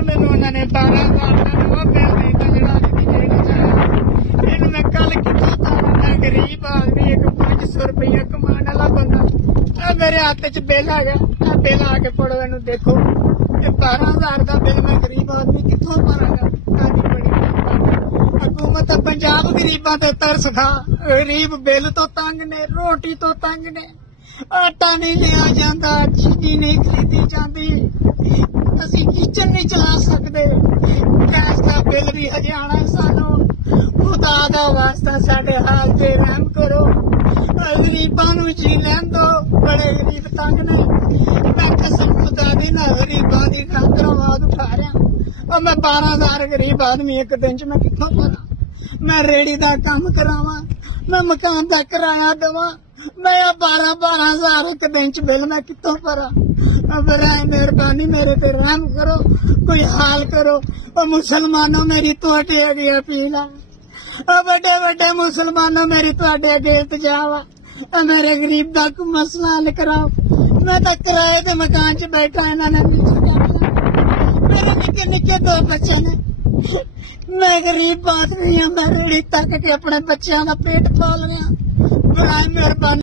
फिर मैंने उन्होंने 12,000 का वो बिल देता जड़ा जेल च आया। इन्हू मैं कल कितों पावां? मैं गरीब आदमी, एक 500 रुपया कमाने वाला बंदा। मेरे हाथ च बिल आ गया, बिल आके पढ़ो, इनू देखो 12,000 का बिल। मैं गरीब आदमी कितों भरांगा? हुकूमत पंजाब गरीबां ते तरस खा। गरीब बिल तो तंग ने, रोटी तो तंग ने, आटा नहीं लिया जाता, चीनी नहीं खरीदी जाती, असी किचन नहीं चला सकते, गैस का बिल भी हजे आना सानू। खुदा दा वास्ता साडे हाल ते रहम करो, गरीबां नू जी लैन दो। बड़े गरीब तंग ने। मैं कसम खुदा दी ना गरीबां दी खातर आवाज उठा रहा। और मैं 12,000 गरीब आदमी एक दिन च मैं कितों भरा? मैं रेड़ी दा काम करावा, मैं मकान दा किराया देवा, मैं 12,000 एक दिन च बिल मैं कितों भरा? बराए मेहरबानी मेरे पे रहम करो, कोई हाल करो। और मुसलमानों मेरी तुहाडे अगे अपील है, बड़े बड़े मुसलमानों मेरी तुहाडे अगे इल्तजा वा, मेरे गरीब दा कोई मसला हल कराओ। मैं तो किराए के मकान च बैठा, इन्होंने मेरे निके निके 2 बच्चे ने। मैं गरीब आदमी हूं, मैं रेड़ी तक के अपने बच्चों का पेट पाल रहा। बराए मेहरबानी